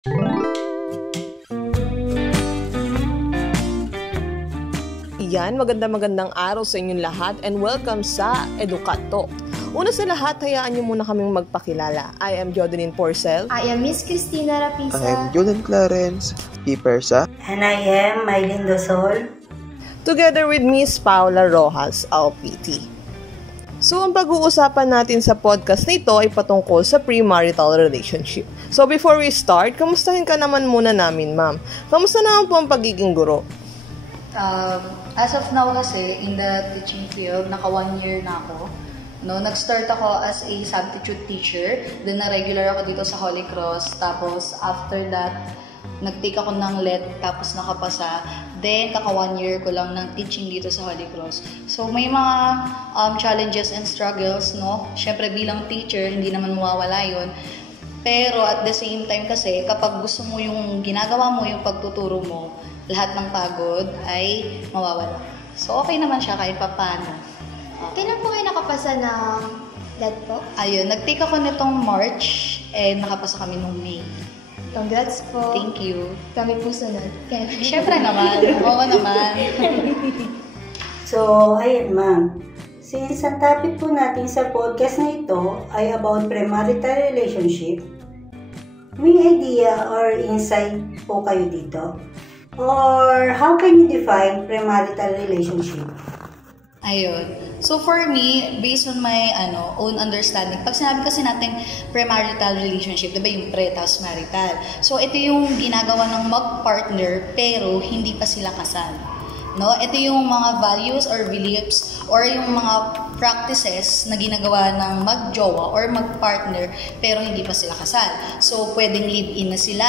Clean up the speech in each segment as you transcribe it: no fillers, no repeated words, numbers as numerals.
Yan, magandang araw sa inyong lahat and welcome sa Educato. Una sa lahat, hayaan niyo muna kaming magpakilala. I am Jodeline Porcel. I am Miss Cristina Rapisa. I am Julian Clarence Pipersa. And I am Mylene Dosol. Together with Miss Paula Rojas, LPT. So, ang pag-uusapan natin sa podcast na ito ay patungkol sa premarital relationship. So, before we start, kamustahin ka naman muna namin, ma'am. Kamusta naman po ang pagiging guro? As of now kasi, in the teaching field, naka 1 year na ako. No, nag-start ako as a substitute teacher, then na-regular ako dito sa Holy Cross, tapos after that, nag-take ako ng LET, tapos nakapasa, then kaka 1 year ko lang ng teaching dito sa Holy Cross. So may mga challenges and struggles, no? Syempre bilang teacher, hindi naman mawawala yun. Pero at the same time kasi, kapag gusto mo yung ginagawa mo, yung pagtuturo mo, lahat ng pagod ay mawawala. So, okay naman siya kahit papaano. Kailan po kayo nakapasa ng LET po? Ayun, nag-take ako nitong March and nakapasa kami nung May. Congrats po. Thank you. Kami po sunod. Siyempre naman. Oo naman. So, ayun ma'am. Since ang topic po natin sa podcast na ito ay about premarital relationship, may idea or insight po kayo dito? Or how can you define premarital relationship? Ayun. So for me, based on my own understanding, pag sinabi kasi natin premarital relationship, diba yung pre tas marital. So ito yung ginagawa ng mag-partner pero hindi pa sila kasal. No, ito yung mga values or beliefs or yung mga practices na ginagawa ng mag-jowa or mag-partner pero hindi pa sila kasal. So, pwedeng live-in na sila,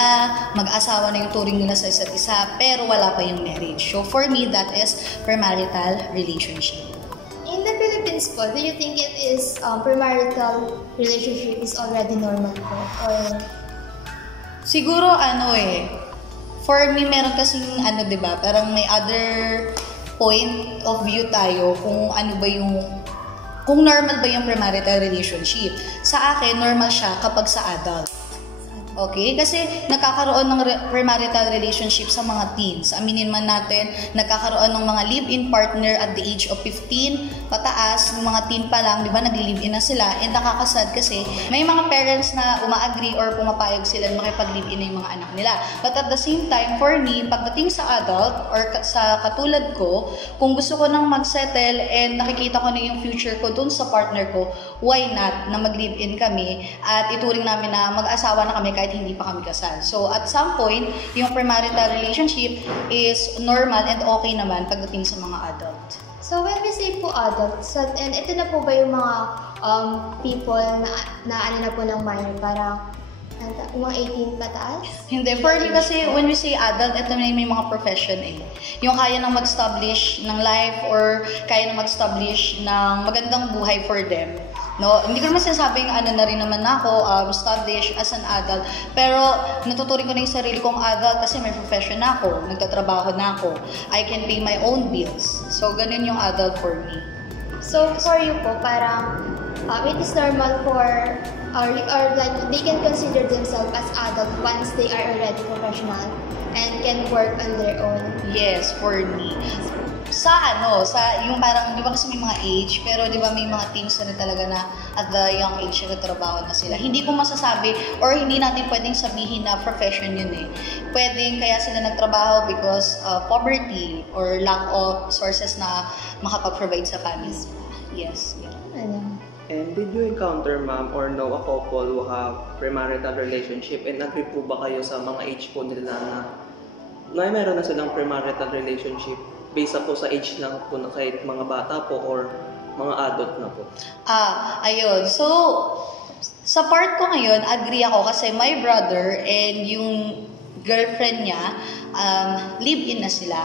mag-asawa na yung turing nila sa isa't isa, pero wala pa yung marriage. So, for me, that is premarital relationship. In the Philippines po, do you think it is premarital relationship is already normal po? Or Siguro for me, meron kasing diba, parang may other point of view tayo kung kung normal ba yung premarital relationship. Sa akin, normal siya kapag sa adult. Okay? Kasi nagkakaroon ng premarital relationship sa mga teens. Aminin man natin, nagkakaroon ng mga live-in partner at the age of 15, pataas, ng mga teen pa lang, di ba, nagli-live-in na sila, and nakakasad kasi may mga parents na uma-agree or pumapayag sila na makipag-live-in na yung mga anak nila. But at the same time, for me, pagdating sa adult or sa katulad ko, kung gusto ko nang mag-settle and nakikita ko na yung future ko dun sa partner ko, why not na mag-live-in kami at ituring namin na mag-asawa na kami kahit hindi pa kami kasal. So, at some point, yung premarital relationship is normal and okay naman pagdating sa mga adult. so when we say po adults, and ito na po ba yung mga people na na po ng minor, parang mga 18 pataas? Hindi. For me kasi, when we say adult, ito na may mga profession Yung kaya nang mag-establish ng life or kaya nang mag-establish ng magandang buhay for them. No, hindi ko naman sinasabing na rin naman ako, established as an adult. Pero natuturing ko na yung sarili kong adult kasi may profession na ako, nagtatrabaho na ako. I can pay my own bills. So, ganun yung adult for me. So, for you po, parang it is normal for, or like, they can consider themselves as adult once they are already professional and can work on their own. Yes, for me. Sa yung parang, di ba kasi may mga age, pero di ba may mga teens na talaga na at the young age nagtatrabaho na sila. Hindi ko masasabi, or hindi natin pwedeng sabihin na profession yun Pwedeng kaya sila nagtrabaho because of poverty or lack of sources na makapag-provide sa families. Yes. Yeah. And did you encounter, ma'am, or know a couple who have premarital relationship and agree po ba kayo sa mga age po nila na meron na silang premarital relationship based po sa age lang po na kahit mga bata po or mga adult na po? Ayun. So, sa part ko ngayon, agree ako kasi my brother and yung girlfriend niya, live-in na sila.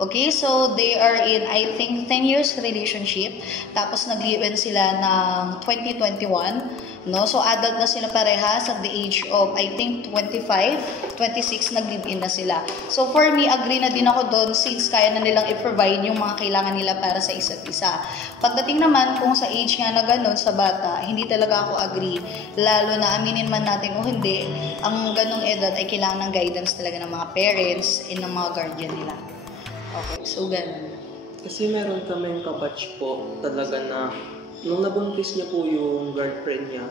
Okay, so they are in, I think, 10 years relationship. Tapos nag-live-in sila ng 2021. No? So, adult na sila parehas at the age of, I think, 25, 26, nag-live-in na sila. So, for me, agree na din ako doon since kaya na nilang i-provide yung mga kailangan nila para sa isa't isa. Pagdating naman kung sa age nga na ganun sa bata, hindi talaga ako agree. Lalo na aminin man natin o hindi, ang ganung edad ay kailangan ng guidance talaga ng mga parents and ng mga guardian nila. Okay, so ganun. Kasi meron kaming kabatch po talaga na nung nabuntis niya po yung girlfriend niya,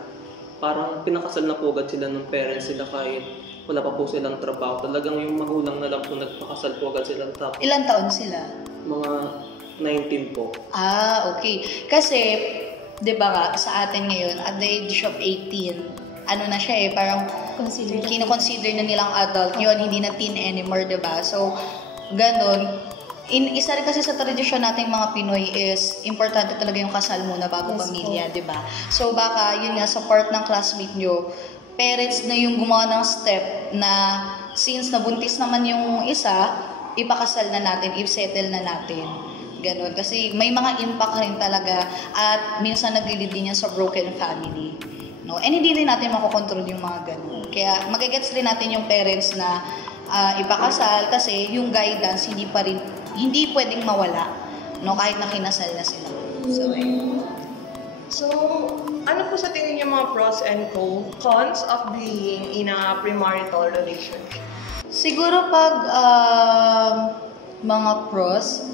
parang pinakasal na po agad sila ng parents sila kahit wala pa po silang trabaho. Talagang yung magulang na lang po nagpakasal po agad sila. Tapos Ilang taon sila? mga 19 po. Okay. Kasi, di ba nga, sa atin ngayon, at the age of 18, ano na siya parang kino-consider na nilang adult yun, hindi na teen anymore, di ba? So, ganun. Isa rin kasi sa tradisyon nating mga Pinoy is importante talaga yung kasal muna bago pamilya, di ba? So baka yun nga sa part ng classmate nyo, parents na yung gumawa ng step na since nabuntis naman yung isa, ipakasal na natin, i-settle na natin. Ganon. Kasi may mga impact rin talaga at minsan nag-lead din yan sa broken family. No? And hindi rin natin makokontrol yung mga ganon. Kaya magigets rin natin yung parents na ipakasal kasi yung guidance hindi pwedeng mawala, no, kahit na kinasal na sila. So, ano po sa tingin niyo mga pros and cons of being in a premarital relationship? Siguro pag mga pros,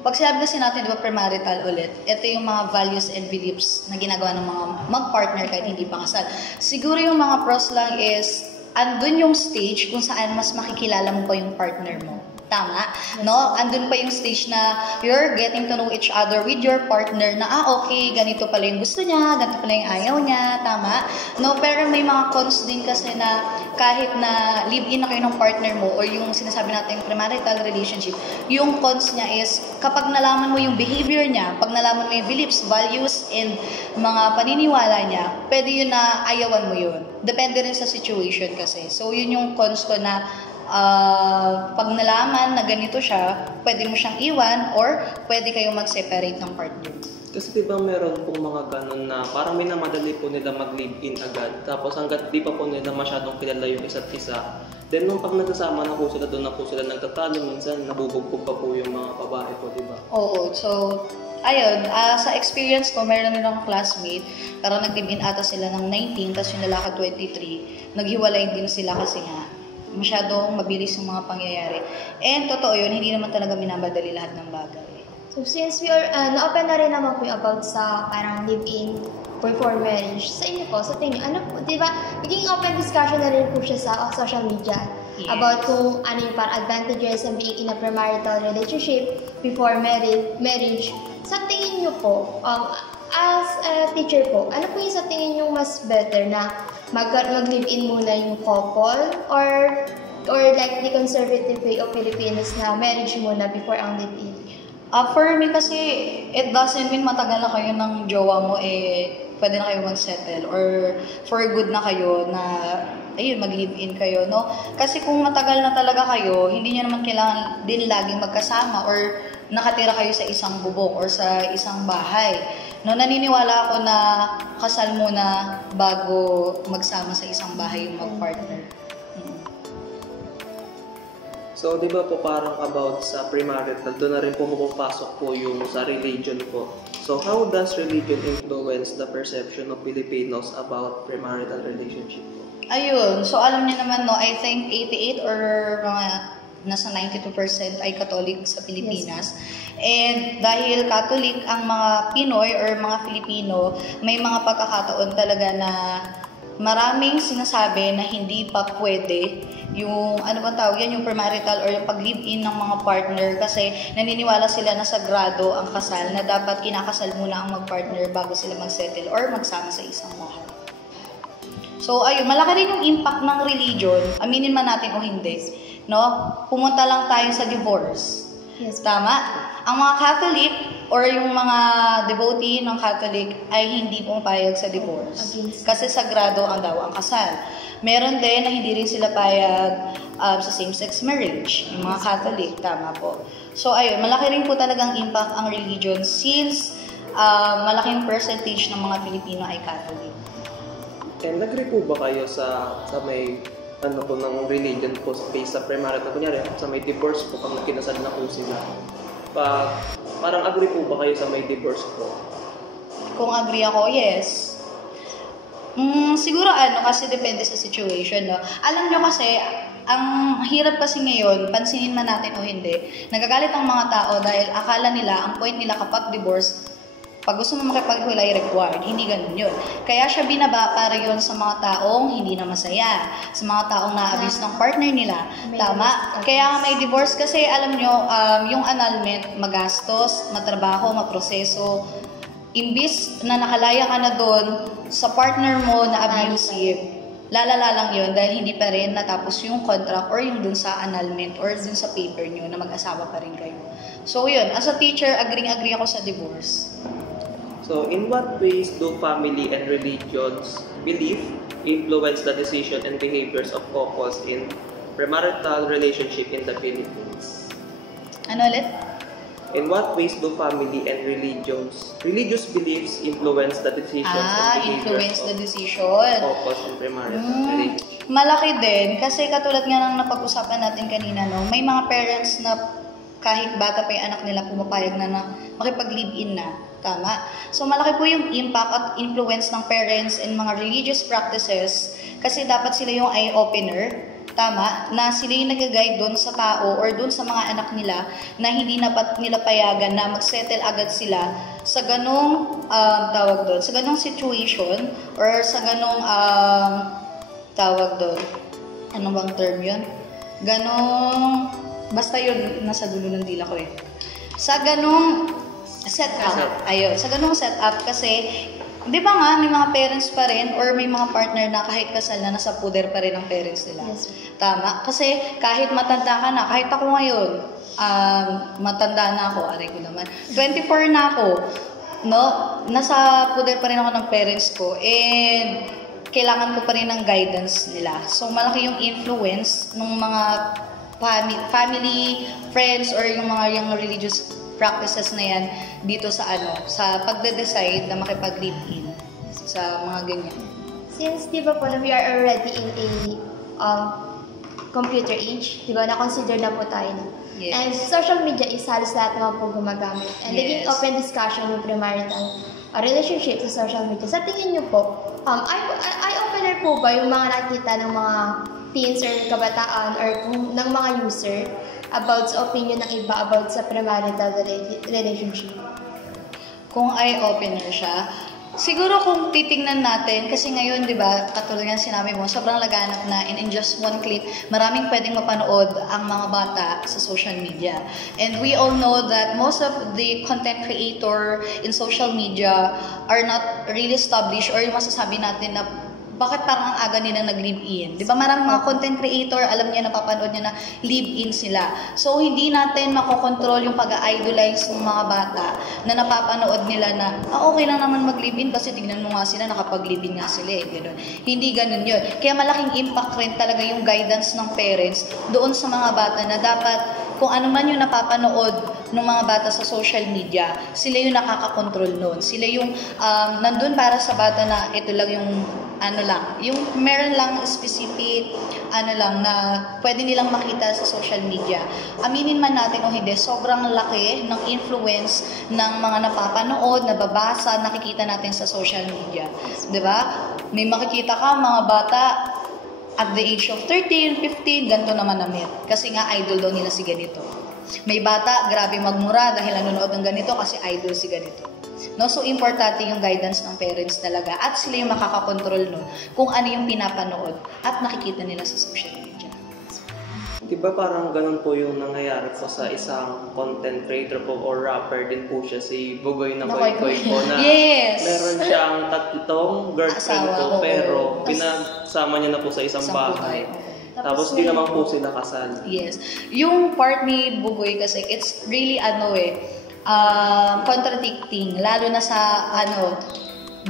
pag sinabi kasi natin, di ba, premarital ulit, ito yung mga values and beliefs na ginagawa ng mga mag-partner kahit hindi pa kasal. Siguro yung mga pros lang is, andun yung stage kung saan mas makikilala mo pa yung partner mo. Tama? No? Andun pa yung stage na you're getting to know each other with your partner na, okay, ganito pala yung gusto niya, ganito pala yung ayaw niya, tama? No? Pero may mga cons din kasi na kahit na live-in na kayo ng partner mo or yung sinasabi natin premarital relationship, yung cons niya is kapag nalaman mo yung behavior niya, pag nalaman mo yung beliefs, values, and mga paniniwala niya, pwede yun na ayawan mo yun. Depende rin sa situation kasi. So, yun yung cons ko na pag nalaman na ganito siya, pwede mo siyang iwan or pwede kayong mag-separate ng partner. Kasi diba meron pong mga ganun na parang minamadali po nila mag-live-in agad. Tapos hanggat di pa po nila masyadong kilala yung isa't isa. Then nung pag nagsasama na po sila, doon na po sila nagtatalo. Minsan nabubugbog pa po yung mga babae po, diba? Oo. So, ayun, sa experience ko, meron din akong classmate. Parang nag-live-in ata sila ng 19, tapos yung lalaki 23. Naghiwalay din sila kasi nga masyadong mabilis yung mga pangyayari. And totoo yun, hindi naman talaga minamadali lahat ng bagay. So since we are, na-open na rin naman po yung about sa parang live-in before marriage, sa inyo po, sa tingin, ano po, di ba, naging open discussion na rin po siya sa social media about kung ano yung parang advantages ng being in a premarital relationship before marriage. Sa tingin nyo po, as a teacher po, ano po yung sa tingin nyo mas better na mag-live-in muna yung couple or like the conservative way of Filipinos na marriage muna before ang live-in? For me kasi, it doesn't mean matagal na kayo ng jowa mo, pwede na kayo mag-settle or for good na kayo na, ayun, mag-live-in kayo, no? Kasi kung matagal na talaga kayo, hindi nyo naman kailangan din laging magkasama or nakatira kayo sa isang bubong or sa isang bahay. No, naniniwala ako na kasal muna bago magsama sa isang bahay yung mag-partner. So, di ba po parang about sa premarital, doon na rin po pumapasok po yung sa religion po. So, how does religion influence the perception of Filipinos about premarital relationship po? Ayun, so alam niyo naman, no, I think 88 or mga nasa 92% ay Catholic sa Pilipinas. And dahil Catholic ang mga Pinoy or mga Filipino, may mga pagkakataon talaga na maraming sinasabi na hindi pa pwede yung, ano ba tawag yan, yung premarital or yung pag-live-in ng mga partner kasi naniniwala sila na sagrado ang kasal na dapat kinakasal muna ang mag-partner bago sila mag-settle or magsama sa isang bahay. So, ayun, malaki rin yung impact ng religion, aminin man natin o hindi, no? Pumunta lang tayo sa divorce. Yes. Tama? Ang mga Catholic or yung mga devotee ng Catholic ay hindi pumapayag sa divorce. Kasi sagrado ang daw ang kasal. Meron din na hindi rin sila payag sa same-sex marriage, yung mga Catholic. Tama po. So, ayun, malaki rin po talagang impact ang religion since malaking percentage ng mga Pilipino ay Catholic. And agree po ba kayo sa may ano po ng religion po based sa premarital? Kunyari, sa may divorce po, pag kinasal na po sila. Parang agree po ba kayo sa may divorce po? Kung agree ako, yes. Siguro kasi depende sa situation, no? Alam nyo kasi, ang hirap kasi ngayon, pansinin man natin o hindi, nagagalit ang mga tao dahil akala nila, ang point nila kapag divorce, pag gusto mo makipaghiwalay, required. Hindi ganun yun. Kaya siya binaba para yun sa mga taong hindi na masaya, sa mga taong na-abuse ng partner nila. Tama? Kaya may divorce kasi, alam nyo, yung annulment, magastos, matrabaho, maproseso. Imbis na nakalaya ka na doon sa partner mo na abusive, lalala lang yun dahil hindi pa rin natapos yung contract or yung dun sa annulment or dun sa paper nyo na mag-asawa pa rin kayo. So yun, as a teacher, agree ako sa divorce. So, in what ways do family and religions belief influence the decision and behaviors of couples in premarital relationship in the Philippines? Ano ulit? In what ways do family and religious beliefs influence the decisions and behaviors influence the decision. Couples in premarital relationship? Malaki din kasi katulad nga ng napag-usapan natin kanina, no, may mga parents na kahit bata pa yung anak nila pumapayag na makipag-live-in na. Tama. So, malaki po yung impact at influence ng parents in mga religious practices kasi dapat sila yung eye-opener, tama, na sila yung nag-guide doon sa tao or doon sa mga anak nila na hindi dapat nila payagan na mag-settle agad sila sa ganong, sa ganong situation or sa ganong, ano bang term yun? Ganong, basta yun, nasa dulo ng dila ko eh. Sa ganong, setup. Ayun. Sa ganung setup kasi, di ba nga, may mga parents pa rin or may mga partner na kahit kasal na nasa puder pa rin ang parents nila. Yes. Tama? Kasi kahit matanda ka na, kahit ako ngayon, matanda na ako, aray ko naman, 24 na ako, no? Nasa puder pa rin ako ng parents ko and kailangan ko pa rin ng guidance nila. So, malaki yung influence ng mga family, friends, or yung mga yung religious practices na yan dito sa sa pagde-decide na makipag-live-in sa mga ganyan. Since di ba po we are already in a computer age, di ba, na-consider na po tayo. Yes. And social media is halos lahat naman po gumagamit. And naging open discussion yung premarital relationship sa social media. Sa tingin niyo po, eye-opener po ba yung mga nakita ng mga teens or kabataan or ng mga user about sa opinion ng iba about sa premarital relationship? Kung eye-opener siya, siguro kung titingnan natin, kasi ngayon, di ba, katulad ng sinabi mo, sobrang laganap na in just one clip, maraming pwedeng mapanood ang mga bata sa social media. And we all know that most of the content creator in social media are not really established or yung masasabi natin na bakit parang ang aga nilang nag-live-in? Di ba maraming mga content creator, alam niya, napapanood niya na live-in sila. So, hindi natin makokontrol yung pag-idolize ng mga bata na napapanood nila na, okay lang naman mag-live-in kasi tignan mo nga sila, nakapag-live-in nga sila eh. Ganun. Hindi ganun yun. Kaya malaking impact rin talaga yung guidance ng parents doon sa mga bata na dapat kung ano man yung napapanood ng mga bata sa social media, sila yung nakakakontrol noon. Sila yung nandun para sa bata na ito lang yung yung meron lang specific na pwede nilang makita sa social media. Aminin man natin o hindi, sobrang laki ng influence ng mga napapanood, nababasa, nakikita natin sa social media. 'Di ba? May makikita ka mga bata at the age of 13, 15, ganito naman namin. Kasi nga idol daw nila si ganito. May bata, grabe magmura dahil nanonood ng ganito kasi idol si ganito. No, so importante yung guidance ng parents talaga at sila yung makakakontrol nun kung ano yung pinapanood at nakikita nila sa social media. Diba parang ganun po yung nangyayari po sa isang content creator po or rapper din po siya, si Bugoy na Koy po na yes. Meron siyang tatlong girlfriend asawa, po pero pinasama niya na po sa isang bahay. Tapos di naman po sila kasal. Yes. Yung part ni Bugoy kasi it's really contradicting, lalo na sa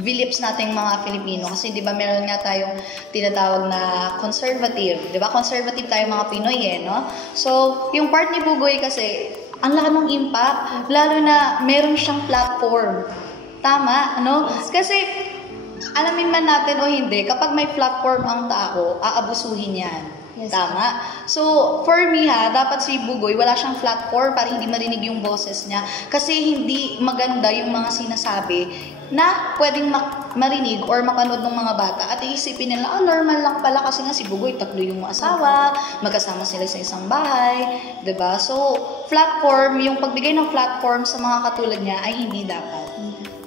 beliefs nating mga Filipino kasi 'di ba meron nga tayong tinatawag na conservative, 'di ba? Conservative tayo mga Pinoy no? So, yung part ni Bugoy kasi ang laki ng impact, lalo na meron siyang platform. Tama, ano? Kasi alamin man natin o hindi, kapag may platform ang tao, aabusuhin yan. Yes. Tama? So, for me dapat si Bugoy, wala siyang platform para hindi marinig yung boses niya. Kasi hindi maganda yung mga sinasabi na pwedeng marinig or mapanood ng mga bata at iisipin nila, normal lang pala kasi nga si Bugoy, 3 yung asawa, magkasama sila sa isang bahay, 'di ba? So, platform, yung pagbigay ng platform sa mga katulad niya ay hindi dapat.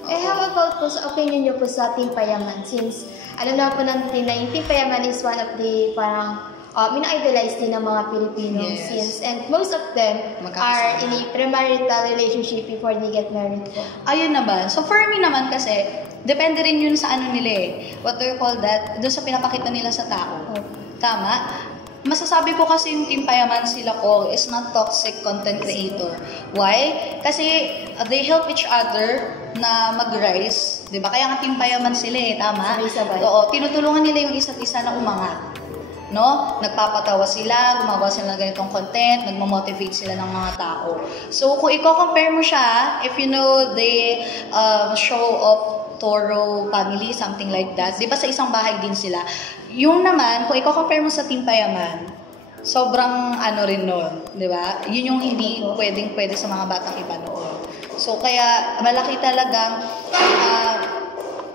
How about po sa opinion niyo po sa Team Payaman? Since alam naman po natin na yung Team Payaman is one of the parang ina-idolize din ng mga Filipinos since and most of them are in a premarital relationship before they get married po. Ayun naman. So for me naman kasi, depende rin yun sa ano nila what do you call that? Doon sa pinapakita nila sa tao. Tama? Masasabi ko kasi yung Team Payaman sila ko is not toxic content creator. Why? Kasi they help each other na mag-rise. Diba? Kaya nga Team Payaman sila tama? Sabay-sabay. Oo, tinutulungan nila yung isa't isa na umangat. No? Nagpapatawa sila, gumagawa sila ng ganitong content, nagmamotivate sila ng mga tao. So, kung i-compare mo siya, if you know the show of Toro family, something like that, di ba sa isang bahay din sila? Yung naman, kung i-compare mo sa Team Payaman, sobrang rin nun, di ba? Yun yung hindi pwede sa mga batang ipanood. So, kaya malaki talagang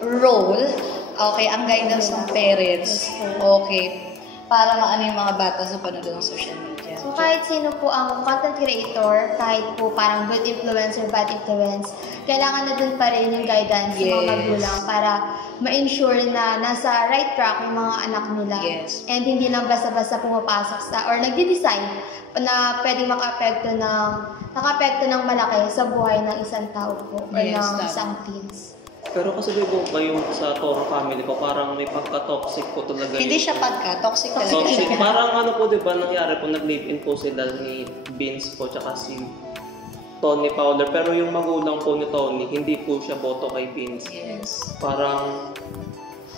role, ang guidance ng parents, para maano yung mga bata sa panonood ng social media. So kahit sino po ang content creator, kahit po parang good influence or bad influence, kailangan na dun pa rin yung guidance ng mga magulang para ma-ensure na nasa right track yung mga anak nila. Yes. And hindi lang basta-basta pumapasok or nagde-design na pwedeng maka-apekto ng malaki sa buhay ng isang tao po or ng isang teens. Pero kasi kayo sa Toro family ko, parang may pagka-toxic po talaga. Hindi siya toxic talaga. Toxic. Parang po, di ba, nangyari po, nag-live-in po sila ni Vince po, tsaka si Tony Fowler. Pero yung magulang po ni Tony, hindi po siya boto kay Vince. Yes. Parang,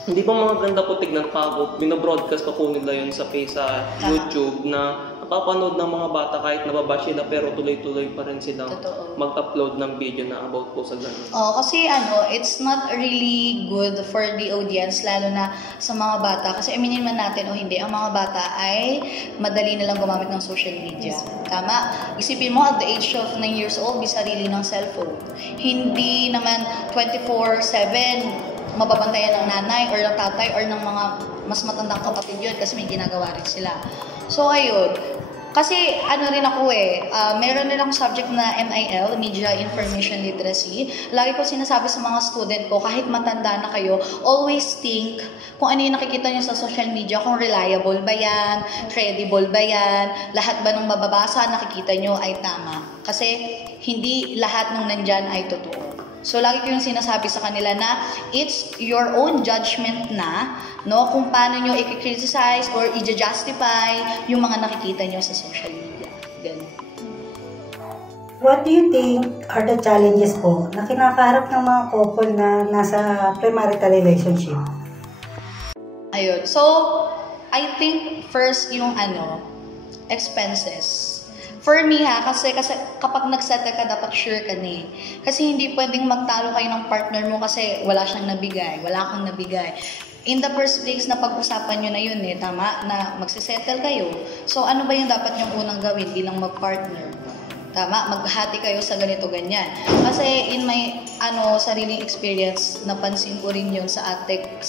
hindi pa mga ganda po tignan pa po. Binobroadcast pa po nila yun sa YouTube na napapanood ng mga bata kahit nababash sila pero tuloy-tuloy pa rin silang mag-upload ng video na about po sa ganun. Kasi it's not really good for the audience, lalo na sa mga bata. Kasi aminin man natin o hindi, ang mga bata ay madali nilang gumamit ng social media. Tama? Isipin mo, at the age of 9 years old, may sarili ng cellphone. Hindi naman 24/7 mababantayan ng nanay or ng tatay or ng mga mas matandang kapatid yun kasi may ginagawa rin sila. So, ayun. Kasi, rin ako meron din akong subject na MIL, Media Information Literacy. Lagi ko sinasabi sa mga student ko, kahit matanda na kayo, always think kung ano yung nakikita nyo sa social media, kung reliable ba yan, credible ba yan, lahat ba ng mababasa, nakikita nyo ay tama. Kasi, hindi lahat ng nandyan ay totoo. So, lagi ko yung sinasabi sa kanila na it's your own judgment na, kung paano nyo i-criticize or i-justify yung mga nakikita nyo sa social media. Ganun. What do you think are the challenges po na kinakaharap ng mga couple na nasa premarital relationship? Ayun. So, I think first yung expenses. For me kasi kapag nag-settle ka, dapat sure ka na Kasi hindi pwedeng magtalo kayo ng partner mo kasi wala siyang nabigay, wala kang nabigay. In the first place, na pag-usapan nyo na yun tama, na magsisettle kayo. So, ano ba yung dapat yung unang gawin bilang mag-partner? Tama, maghati kayo sa ganito, ganyan. Kasi in my sariling experience, napansin ko rin yun sa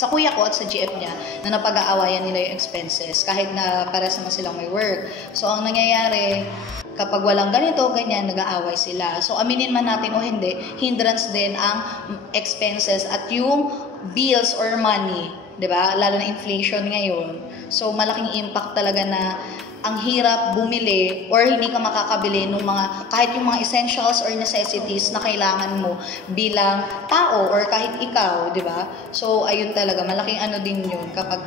kuya ko at sa GF niya, na napag-aawayan nila yung expenses kahit na pares naman silang may work. So, ang nangyayari, kapag walang ganito, ganyan, nag-aaway sila. So, aminin man natin o hindi, hindrance din ang expenses at yung bills or money, di ba? Lalo na inflation ngayon. So, malaking impact talaga na ang hirap bumili or hindi ka makakabili ng kahit yung mga essentials or necessities na kailangan mo bilang tao or kahit ikaw, di ba? So, ayun talaga, malaking din yun kapag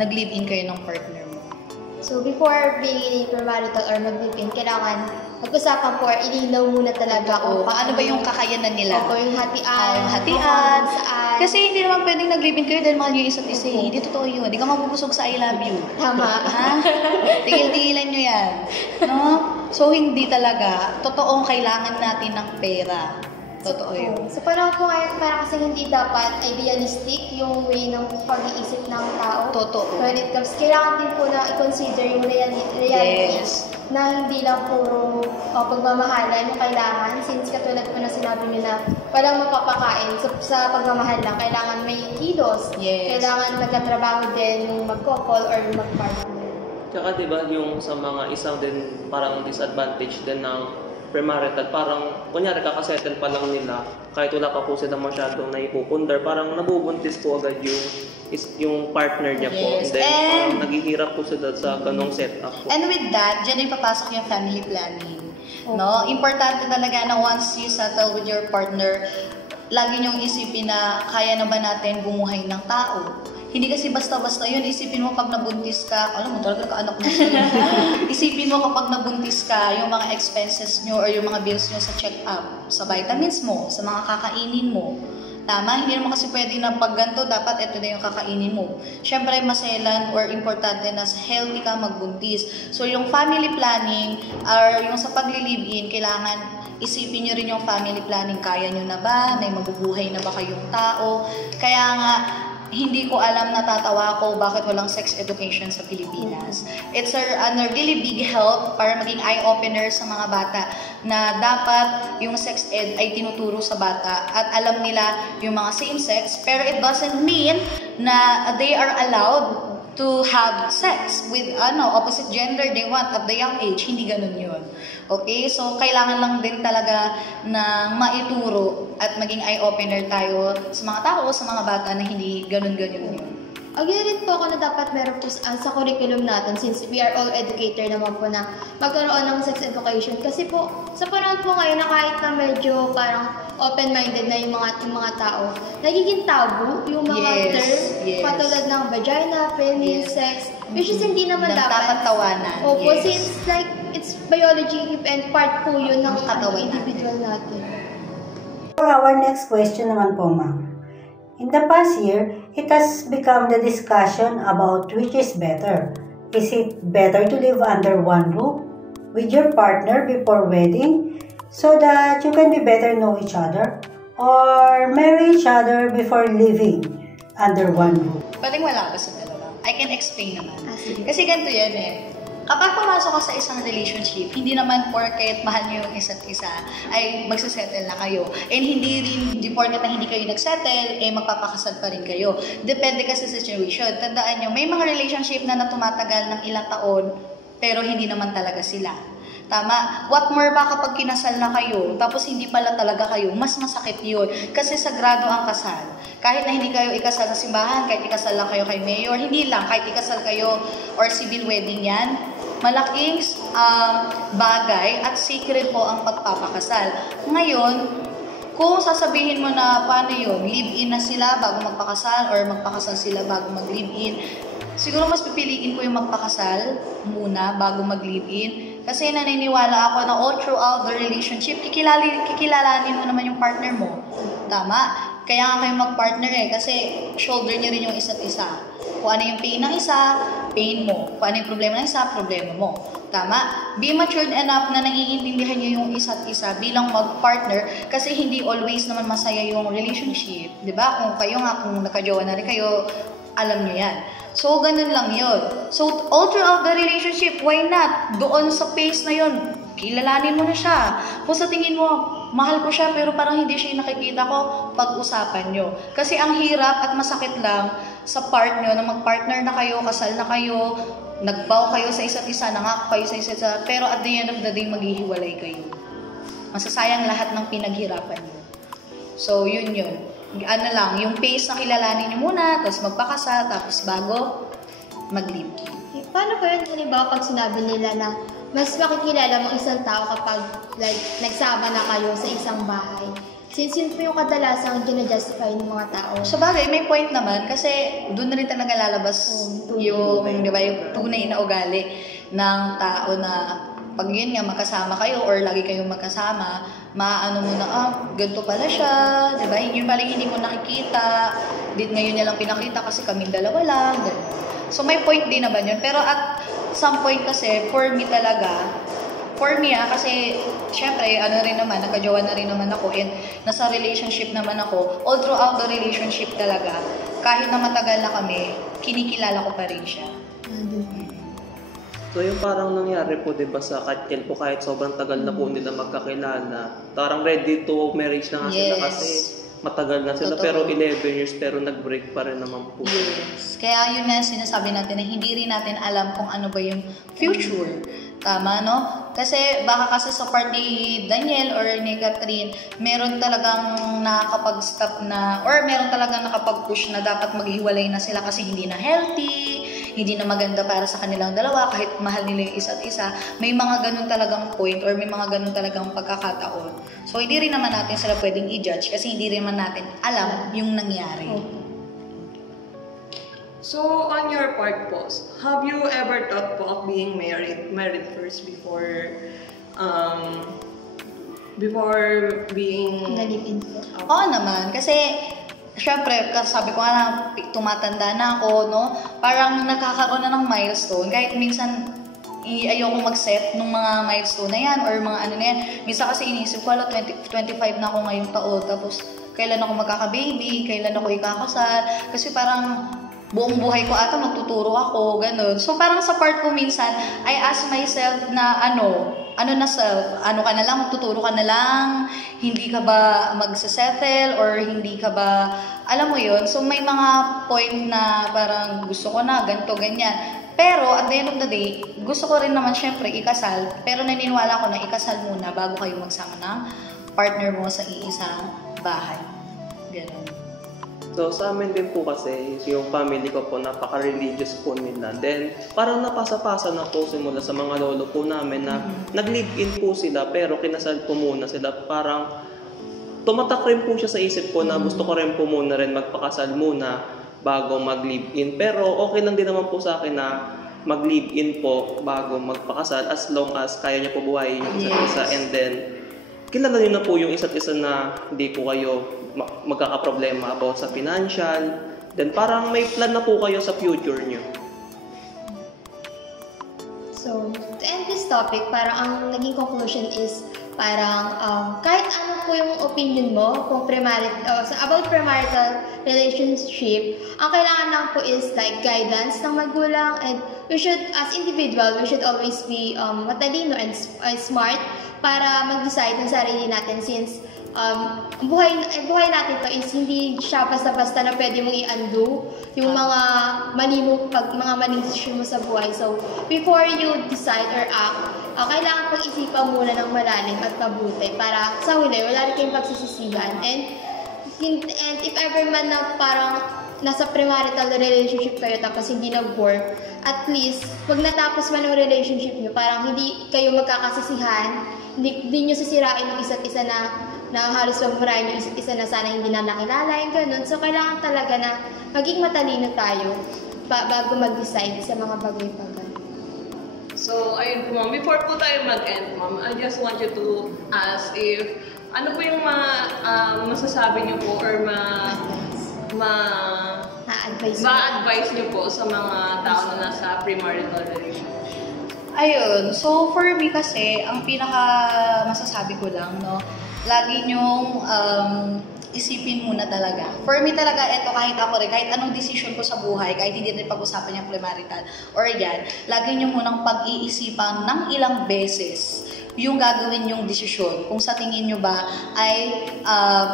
nag-live-in kayo ng partner mo. So, before being premarital or mag-live-in, kailangan pag-usapan po or ilinaw muna talaga kung paano ba yung kakayanan nila. O yung hatian. Saan. Kasi hindi naman pwedeng nag-live-in kayo dahil mahal nyo yung isa't isa. Hindi totoo yun. Hindi ka mabubusog sa I love you. Tama. Tigil-tigilan nyo yan. No? So, hindi talaga. Totoong kailangan natin ng pera. Totoo yun. Sa panahon po ngayon, para kasi hindi dapat idealistic yung way ng pag-iisip ng tao. Totoo. When it comes, kailangan din po na i-consider yung reality. Yes. Na hindi lang puro pagmamahalan yung kailangan. Since katulad po na sinabi niyo na walang mapapakain. Sa pagmamahal lang, kailangan may kilos. Yes. Kailangan nagkatrabaho din yung mag-couple or mag-partner. Tsaka diba yung sa mga isang din parang disadvantage din ng premarital, parang kunyari kakasettle pa lang nila, kahit wala pa po sila masyadong naipupundar, parang nabubuntis po agad yung partner niya po. Yes. And then parang naghihirap po sila sa ganong setup po. And with that, dyan ay papasok yung family planning. No? Importante talaga na once you settle with your partner, lagi niyong isipin na kaya na ba natin bumuhay ng tao. Hindi kasi basta-basta yun. Isipin mo pag nabuntis ka, alam mo talaga naka-anak mo sa'yo. Isipin mo kapag nabuntis ka, yung mga expenses nyo or yung mga bills nyo sa check-up, sa vitamins mo, sa mga kakainin mo. Tama? Hindi naman kasi pwede na pag ganito, dapat ito na yung kakainin mo. Siyempre, maselan or importante na healthy ka magbuntis. So, yung family planning or yung sa pagli-live-in, kailangan isipin nyo rin yung family planning. Kaya nyo na ba? May mabubuhay na ba kayong tao? Kaya nga, hindi ko alam, natatawa ko bakit walang sex education sa Pilipinas. It's a really big help para maging eye-opener sa mga bata na dapat yung sex ed ay tinuturo sa bata at alam nila yung mga same-sex, pero it doesn't mean na they are allowed to have sex with opposite gender they want at the young age. Hindi ganun yun. Okay? So, kailangan lang din talaga na maituro at maging eye-opener tayo sa mga tao o sa mga bata na hindi ganun-ganun yun. Agree rin po ako na dapat meron po sa curriculum natin, since we are all educator naman po, na magkaroon ng sex education. Kasi po, sa panahon po ngayon na kahit na medyo parang open-minded na yung mga tao, nagiging tabu yung mga term, patulad ng vagina, penis, sex, which is hindi naman dapat tawanan. Opo, since like, it's biology and part po yun ng katawan individual natin. For our next question naman po, ma'am. In the past year, it has become the discussion about which is better. Is it better to live under one roof with your partner before wedding so that you can be better know each other, or marry each other before living under one roof? Paling wala ba sa dalawa? I can explain naman. Kasi ganito yan eh. Kapag pumasok ka sa isang relationship, hindi naman porket mahal niyo yung isa't isa, ay magsasettle na kayo. And hindi porket na hindi kayo nagsettle, magpapakasal pa rin kayo. Depende kasi sa situation. Tandaan niyo, may mga relationship na tumatagal ng ilang taon, pero hindi naman talaga sila. Tama? What more ba kapag kinasal na kayo, tapos hindi pala talaga kayo, mas masakit yun. Kasi sagrado ang kasal. Kahit na hindi kayo ikasal sa simbahan, kahit ikasal lang kayo kay mayor, hindi lang, kahit ikasal kayo or civil wedding yan, malaking bagay at sacred po ang pagpapakasal. Ngayon, kung sasabihin mo na paano yun, live-in na sila bago magpakasal or magpakasal sila bago mag-live-in, siguro mas pipiliin ko yung magpakasal muna bago mag-live-in. Kasi naniniwala ako na all throughout the relationship, kikilalanin mo naman yung partner mo. Tama? Kaya nga kayo mag-partner kasi shoulder niyo rin yung isa't isa. Kung ano yung pain ng isa, pain mo. Kung ano yung problema ng isa, problema mo. Tama? Be matured enough na naiintindihan niyo yung isa't isa bilang mag-partner kasi hindi always naman masaya yung relationship. Diba? Kung kayo nga, kung nakajowa na rin kayo, alam niyo yan. So, ganun lang yun. So, all throughout the relationship, why not? Doon sa pace na yun, kilalanin mo na siya. Kung sa tingin mo, mahal ko siya pero parang hindi siya yung nakikita ko, pag-usapan nyo. Kasi ang hirap at masakit lang sa part nyo na mag-partner na kayo, kasal na kayo, nagbaw kayo sa isa't isa, nangako kayo sa isa't isa, pero at the end of the day, maghihiwalay kayo. Masasayang lahat ng pinaghirapan nyo. So, yun. Ano lang, yung pace na kilalanin nyo muna, tapos magpakasal, tapos bago mag-live. Paano po yun, halimbawa, pag sinabi nila na mas makikilala mo isang tao kapag like nagsama na kayo sa isang bahay? Since yun po yung kadalasang ginajustify ng mga tao. Sa bagay, may point naman kasi doon na rin talaga lalabas yung tunay na ugali ng tao na pag yun nga magkasama kayo or lagi kayong magkasama, maano mo na, ganito pala siya, diba? Yun pala hindi mo nakikita, ngayon niya lang pinakita kasi kaming dalawa lang, gano'n. So may point din naman yun. Pero at some point kasi, for me talaga, for me kasi syempre, nagka-jowa na rin naman ako and nasa relationship naman ako. All throughout the relationship talaga, kahit na matagal na kami, kinikilala ko pa rin siya. So yung parang nangyari po, diba, sa Katkel po, kahit sobrang tagal na po nila magkakilala, parang ready to marriage na nga sila kasi matagal na sila. Totoo. Pero 11 years, pero nag-break pa rin naman po. Yes. Kaya yun na sinasabi natin na hindi rin natin alam kung ano ba yung future. Tama, no? Kasi baka kasi sa part ni Daniel or ni Catherine, meron talagang nakakapag-stop na, or meron talagang nakapag-push na dapat maghiwalay na sila kasi hindi na healthy, hindi na maganda para sa kanilang dalawa, kahit mahal nila yung isa't isa. May mga ganun talagang point or may mga ganun talagang pagkakataon. So, hindi rin naman natin sila pwedeng i-judge kasi hindi rin naman natin alam yung nangyari. So, on your part po, have you ever thought po of being married first before being... Nalipin po. Oo naman, kasi syempre, sabi ko nga, tumatanda na ako, no? Parang nagkakaroon na ng milestone. Kahit minsan, ayoko mag-set ng mga milestone na yan or mga ano na yan. Minsan kasi iniisip ko, 25 na ako ngayong taon. Tapos, kailan ako magkaka-baby, kailan ako ikakasal. Kasi parang, buong buhay ko ata magtuturo ako, ganun. So, parang sa part ko minsan, I ask myself na ano na self, ano ka na lang, magtuturo ka na lang, hindi ka ba magsasettle, or hindi ka ba, alam mo yun? So, may mga point na parang gusto ko na, ganito, ganyan. Pero, at the end of the day, gusto ko rin naman syempre ikasal, pero naniniwala ko na ikasal muna bago kayo magsama ng partner mo sa iisang bahay. Ganun. So, sa amin din po kasi, yung family ko po, napaka-religious po nila. Then, parang napasa-pasa na po simula sa mga lolo po namin na nag-live-in po sila, pero kinasal po muna sila. Parang, tumatak rin po siya sa isip ko na gusto ko rin po muna rin magpakasal muna bago mag-live-in. Pero, okay lang din naman po sa akin na mag-live-in po bago magpakasal as long as kaya niya po buhayin yung isa't isa. And then, kilala niyo na po yung isa't isa na hindi po kayo magkakaproblema about sa financial. Then parang may plan na po kayo sa future nyo. So, to end this topic, parang ang naging conclusion is parang kahit ano po yung opinion mo kung about premarital relationship, ang kailangan lang po is like guidance ng magulang, and we should, as individual, we should always be matalino and smart para mag-decide ng sarili natin, since buhay natin to is hindi siya basta-basta na pwede mong i-undo yung mga maling decision mo sa buhay. So, before you decide or act, kailangan pag-isipan muna ng malalim at mabuti para sa huli, wala rin kayong pagsisisihan. And if ever man na parang nasa premarital relationship kayo tapos hindi nag-work, at least, pag natapos man ang relationship nyo, parang hindi kayo magkakasisihan, hindi nyo sisirain yung isa't isa na halos magmurahin yung isa't isa na sana hindi na nakilala, yung ganun. So, kailangan talaga na maging matalino tayo bago mag-decide sa mga bagay-bagay. So, ayun po ma'am, before po tayo mag-end ma'am, I just want you to ask if ano po yung masasabi niyo po or ma-advise niyo po sa mga tao na nasa premarital relationship? Ayun, so for me kasi, ang pinaka masasabi ko lang, no, lagi nyong isipin muna talaga. For me talaga, eto kahit ako rin, kahit anong decision ko sa buhay, kahit hindi rin pag-usapan yung premarital, or yan, lagi nyo munang pag-iisipan ng ilang beses yung gagawin yung desisyon, kung sa tingin nyo ba ay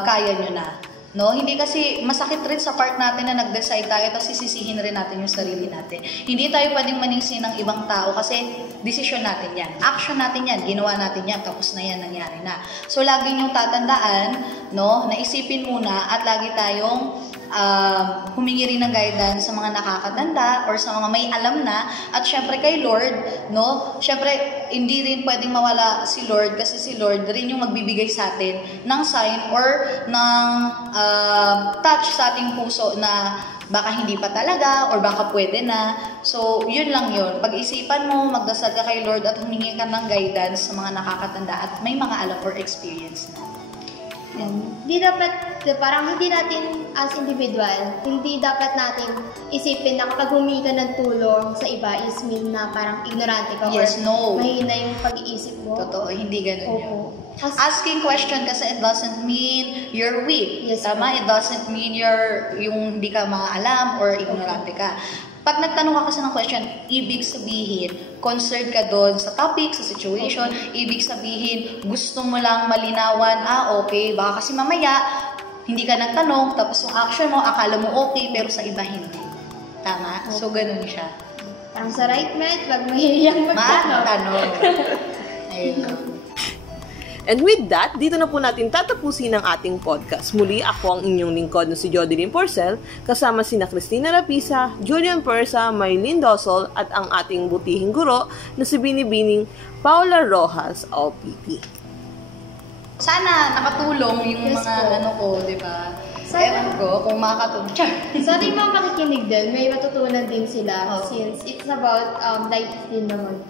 kaya nyo na. No, hindi kasi masakit rin sa part natin na nag-decide tayo tapos sisisihin rin natin yung sarili natin. Hindi tayo pwedeng manisi ng ibang tao kasi decision natin yan. Action natin yan. Ginawa natin yan. Tapos na yan, nangyari na. So, lagi niyong tatandaan, no, naisipin muna at lagi tayong humingi rin ng guidance sa mga nakakatanda or sa mga may alam na, at syempre kay Lord, no? Syempre hindi rin pwedeng mawala si Lord kasi si Lord rin yung magbibigay sa atin ng sign or ng touch sa ating puso na baka hindi pa talaga or baka pwede na. So, yun lang yun. Pag-isipan mo, magdasal ka kay Lord at humingi ka ng guidance sa mga nakakatanda at may mga alam or experience na. Hindi dapat, parang hindi natin as individual, hindi dapat natin isipin na kapag humingi ka ng tulong sa iba is mean na parang ignorante ka Yes, or no. mahina yung pag-iisip mo. Totoo, hindi ganun yun. Opo. Asking question kasi it doesn't mean you're weak. Yes, Tama? ma'am. It doesn't mean yung hindi ka maalam or ignorante ka. Pag nagtanong ka kasi ng question, ibig sabihin, concerned ka doon sa topic, sa situation, ibig sabihin, gusto mo lang malinawan, okay, baka kasi mamaya, hindi ka nagtanong, tapos yung action mo, akala mo okay, pero sa iba hindi. Tama? So, ganun siya. Parang sa right mate, wag mahihiyang magtanong. Tanong. Ayun. And with that, dito na po natin tatapusin ang ating podcast. Muli, ako ang inyong lingkod na si Jodeline Porcel, kasama sina Cristina Rapisa, Julian Persa, Maylene Dosol, at ang ating butihing guro na si Binibining Paula Rojas, OPT. Sana nakatulong yung Yes mga po. di ba? Sana- Ewan ko kung makakatulong. Sa ating mga makikinig din, may matutunan din sila Oo. since it's about life din naman.